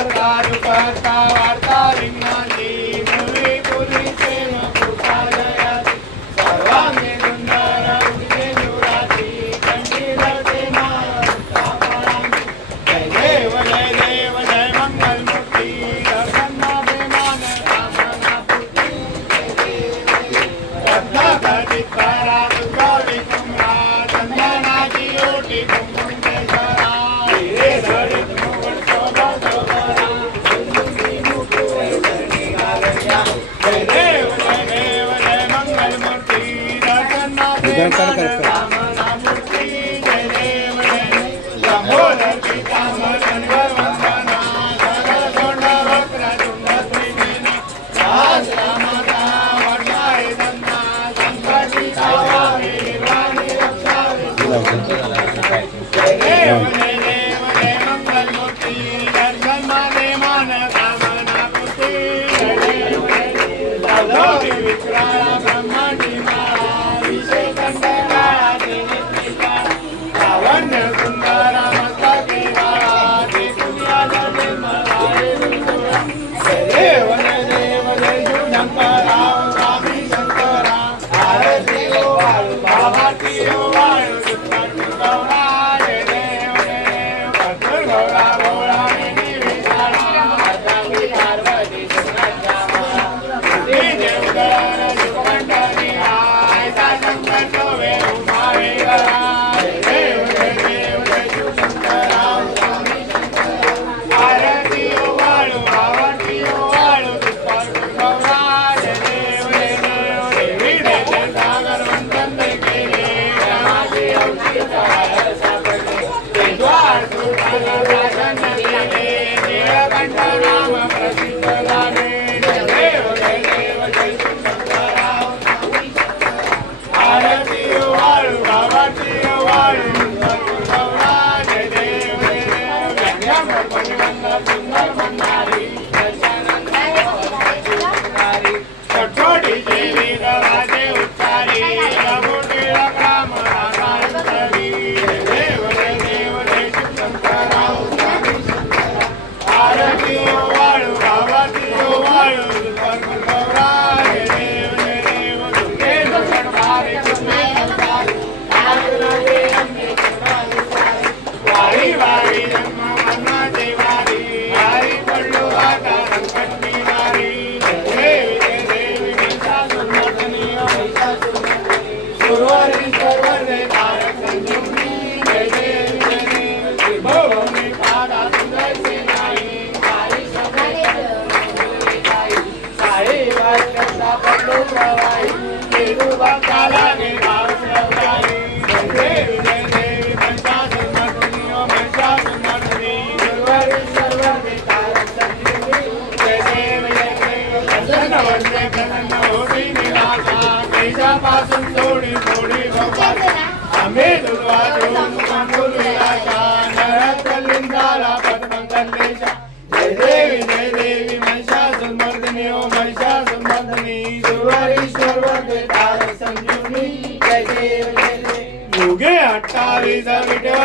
ಸರ್ಕಾರ からからから。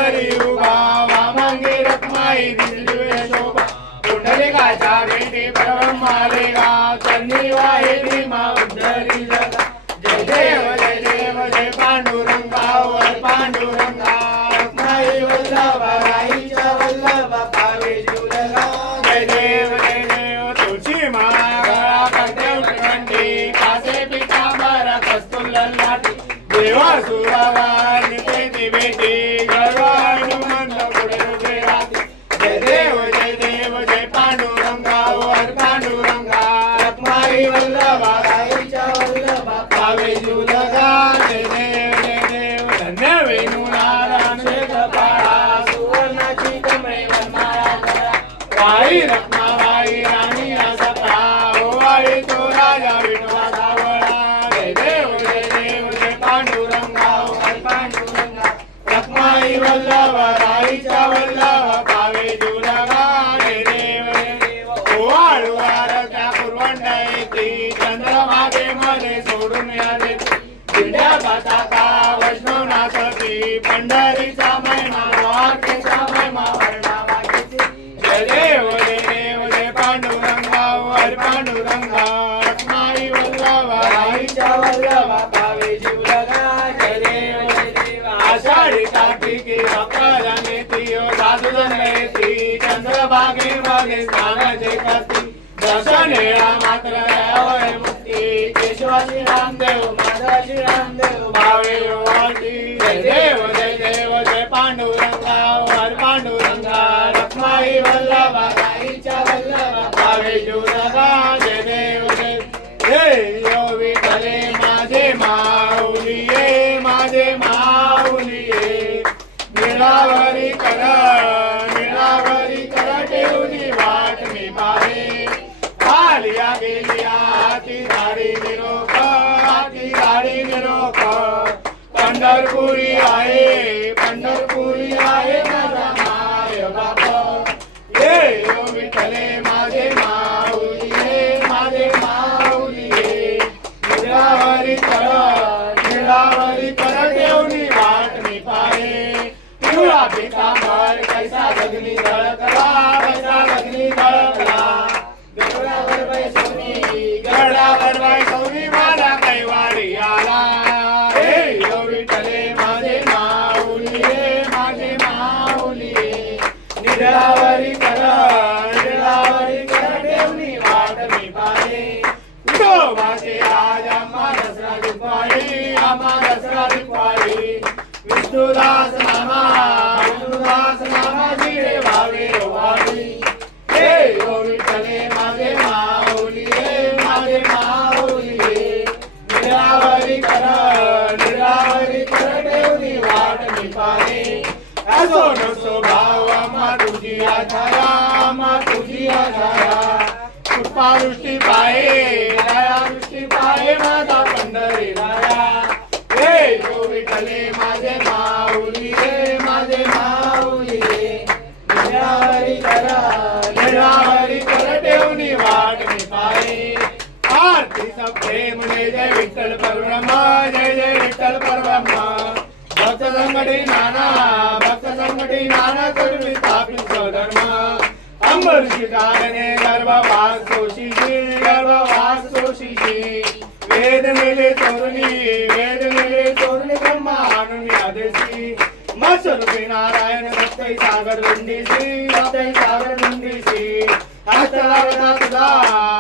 पंढरी उभा वामांगे रखमाई दिसली शोभा. पुंडलिकाच्या भेटी परम मालेगा चंदी वाहे भीमा उद्धरी पंढरीचा महिमा वाटेचा महिमा वर्णावा किती जय देव जय देव जय पांडुरंगा वर पांडुरंगा माई वल्लवा आईच्या वल्लवा पावे जीवलगा जय देव जय देव आषाढी कार्तिकी अपाला नेतियो साधू जनयती चंद्रभागे भागे स्थान जय करती दर्शने मात्र अवय मुक्ती केशवाजी रामदेव माधवाजी रामदेव भावे देव जय देव जय पांडुरंगा वर पांडुरंगा रखमाई वल्लभा गाईच्या वल्लभा भावे जुनगा जय देव जय. जय यो विठले माझे माऊलिये माझे माऊलिये. निरावरी कर निळावरी कर ठेवली वाट मी पाहे. आलिया गेलिया ती गाडी निरोप ती गाडी निरोप. पंढरपुरी आहे पंढरपुरी आहे माझा माय बाप. विठले माझे माऊली माझे माऊली ये निरावरी कर निळावरी कर वाट मी पाहे. पिवळा पितांबर कैसा लग्नी धडकला कैसा लग्नी धडकला. गडावर बाई सोनी गडावर बाई असो नसो भाव तुझी आधारा आम्हा तुझी आधारा कृपा दृष्टी पाहे दया दृष्टी पाये माझा पंढरी राया हे तो विठले माझे माऊली रे माझे माऊली रे निरावरी करा निरावरी कर ठेवणी वाट मी पाहे आरतीचा प्रेम जय जय विठ्ठल परब्रह्मा जय जय विठ्ठल परब्रह्मा. भक्त संगडी नाना संगडी नाना करुणी स्थापित स्वधर्म अंबरशी कारणे गर्भवास सोशीशी गर्भवास सोशीशी वेद मेले चोरणी वेद मेले चोरणी ब्रह्मा आणून आदेशी मत्स्वरूपी नारायण भक्तई सागर रुंडीशी भक्तई सागर रुंडीशी हस्तलावता तुझा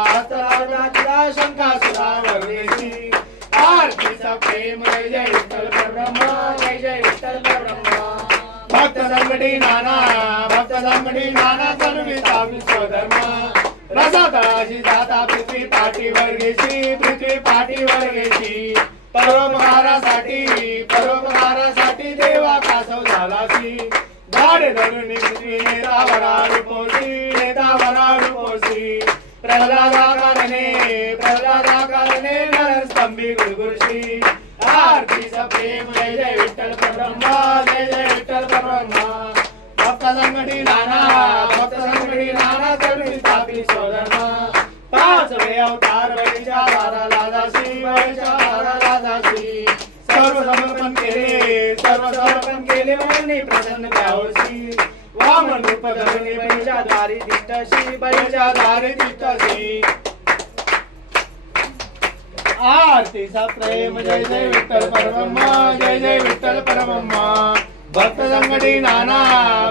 हस्तलावता तुझा शंका सुधा वर्णेशी आरतीचा प्रेम जय जय विठ्ठल परब्रह्म जय जय विठ्ठल परब्रह्म भक्त संगडी नाना भक्त संगडी नाना सर्वी सावी स्वधर्म. रसा तळाशी जाता पृथ्वी पाठी वर्गेशी पृथ्वी पाठी वर्गेशी. परोपकारासाठी परोपकारासाठी देवा कासव झालासी. झाडे धरून पृथ्वी नेतावरा नेतावरा नरस्तंभी गुरुगुरुशी आरतीचा प्रेम जय जय विठ्ठल संगडी नाना भक्त संगडी नाना चरणी स्थापी स्वधर्म पाच वे अवतार बळीच्या बाराला दासी बळीच्या बाराला दासी सर्व समर्पण केले सर्व समर्पण केले म्हणून प्रसन्न त्यावर्षी वामन रूप धरुणी बळीच्या दारी दिष्टशी बळीच्या दारी दिष्टशी आरतीचा प्रेम जय जय विठ्ठल परब्रह्मा जय जय विठ्ठल परब्रह्मा भक्त संगडी नाना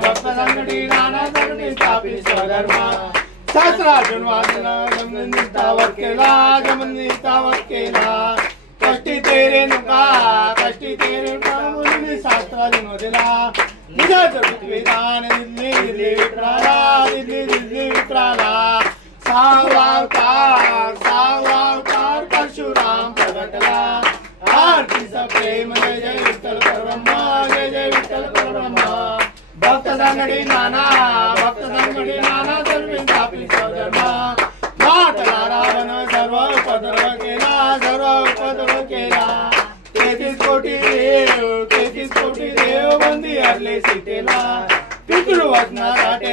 भक्त संगडी नाना धरणी स्थापित स्वधर्मा सहस्रार्जुन वाचन जमनिस्तावर केला जमनिस्तावर केला कष्टी तेरे नुका कष्टी तेरे नुका मुनी शास्त्र दिला निजाच पृथ्वी दान दिल्ली दिल्ली विक्राला दिल्ली दिल्ली विक्राला सावतार प्रेम जय जय विठ्ठल परब्रह्मा जय जय विठ्ठल परब्रह्मा भक्त संगडी नाना भक्त संगडी नाना सर्व स्थापित स्वधर्मा मातला रावण सर्व उपद्रव केला सर्व उपद्रव केला तेहतीस कोटी देव तेहतीस कोटी देव बंदी हरले सीतेला पितृवचनासाठी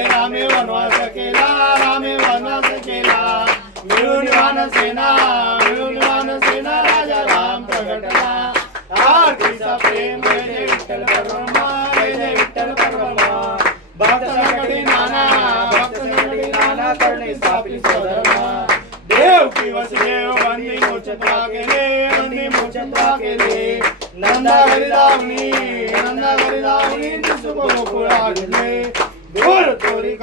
स्थापित स्वधर्मा देव की वसुदेव बंदी मोचत्वा केले बंदी केले नंदा घरी लावणी नंदा घरी लावणी गोकुळा गेले चोरी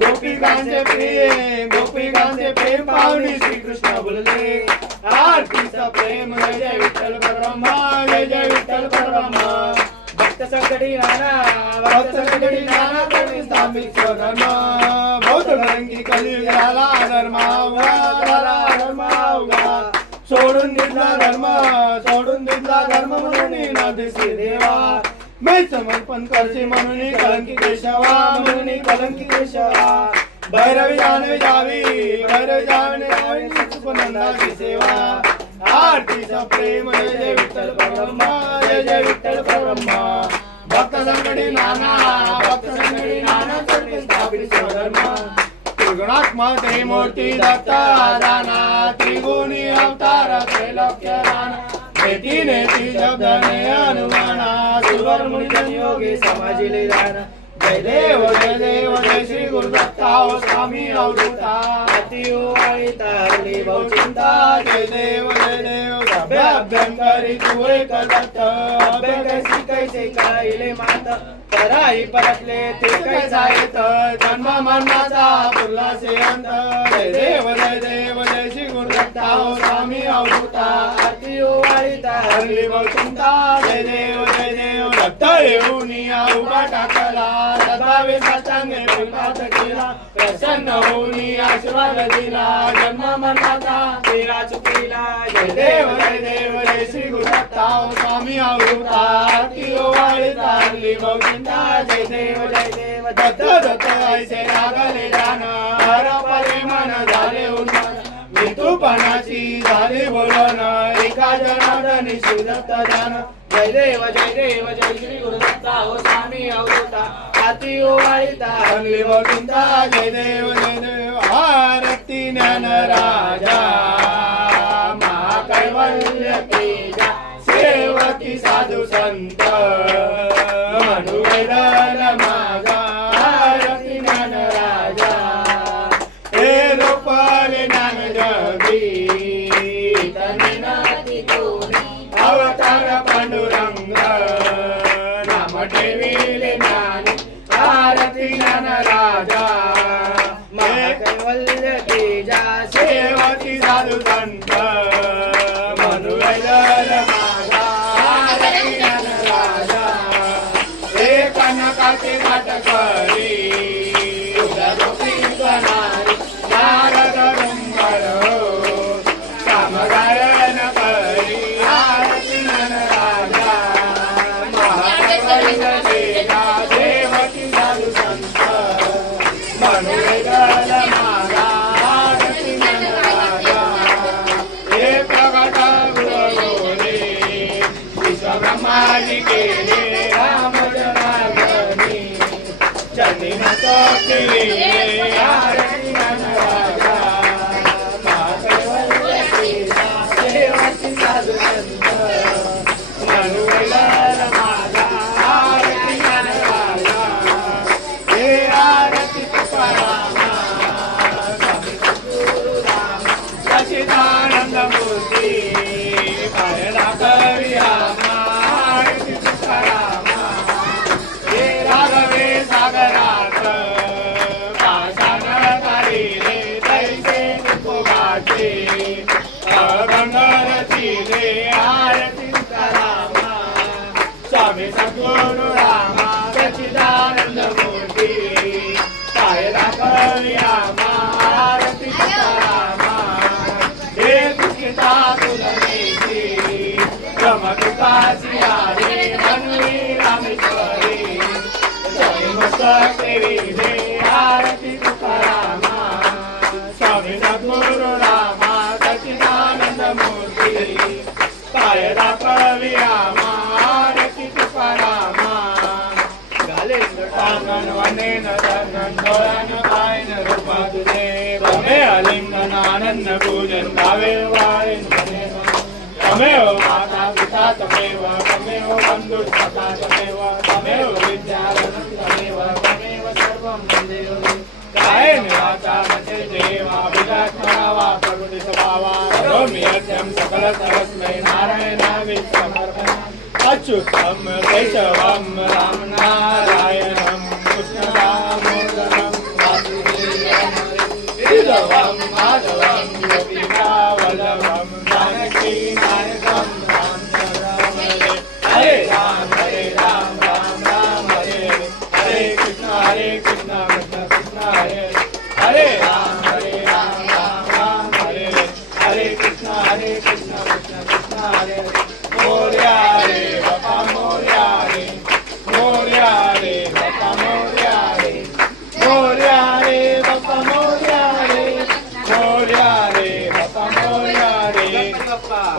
गोपिकांचे प्रिय गोपिकांचे प्रेम पाहुणे श्रीकृष्ण बोलले आरतीचा प्रेम जय जय विठ्ठल परब्रह्मा जय जय विठ्ठल परब्रह्मा भक्त संकटी नाना भक्त संकटी नाना करणे स्थापित स्वधर्म. बौद्ध धरंगी कलियुगाला धर्म झाला सोडून दिला धर्म सोडून दिला धर्म म्हणून ना दिसे देवा. मी समर्पण करते म्हणून कलंकी केशवा म्हणून कलंकी केशवा. भैरवी जानवी जावी भैरवी जाणवी जावी सुपनंदाची सेवा. आरतीचा प्रेम जय जय विठ्ठल परब्रह्मा जय जय विठ्ठल परब्रह्मा भक्त नाना भक्त नाना स्थापित त्रिगुणात्मा त्रिमूर्ती दत्ता दाना त्रिगुणी अवतार त्रैलोक्य दाना नेती नेती शब्दने अनुमाना सुवर योगी समाजिले दान जय देव जय देव जय श्री गुरुदत्ता हो स्वामी अवधूता अतिओ वाळी तारली भाऊ चिंता जय देव जय देव अभ्यंकरी तू एक दत्त कैसी कैसे काहिले मात पराई परतले ते ते काय जायत जन्म मरणाचा पुरला से अंत जय देव जय देव जय श्री गुरुदत्ता हो स्वामी अवधूता अतिओ वाळी तारली हरली चिंता जय देव जय येऊन उभा टाकला. सदावे साचांगे पिंपात केला. प्रसन्न होऊन आशीर्वाद दिला. जन्म मरणाचा तेरा चुकीला. जय देव जय देव रे श्री गुरुदत्ता स्वामी अवधूता आरती ओवाळी तारली भाऊ जय देव जय देव. दत्त दत्त ऐसे लागले जाण. हर परिमान झाले उन्मान. मृत्यूपणाची झाली बोलन एका जनार्दनी शिवदत्त जाण. जय देव जय देव जय श्री गुरुदत्ता हो स्वामी अवधूता अति ओवाळीता तारली हरली जय देव जय देव आरती ज्ञान राजा. महाकैवल्य तेजा सेवकी साधू संत. अंगण वनेन तंगण डोळ्यान पायन रूपा तुझे तमे अलिंगन आनंद पूजन गावे वाळीन तमेव माता पिता तमेव तमेव बंधु सखा तमेव तमेव विद्यावनं तमेव तमेव सर्वं देव कायेन वाचा मचे देवा विदात्मना वा प्रकृती स्वभावा करोमि यज्ञं सकल सर्वस्मै नारायणाय समर्पणम् अच्युतं केशवं राम Krishna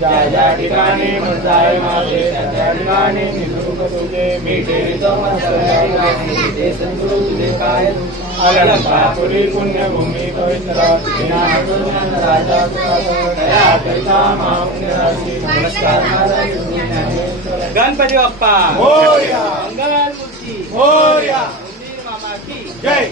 ज्या ज्या ठिकाणी म्हणताय माझे त्या ठिकाणी तुझे काय? अलंकापुरी पुण्यभूमी पवित्र राजा दया नमस्कार. गणपती बाप्पा. मोरया मंगळमूर्ती मोरया मंदिर मामा की. जय.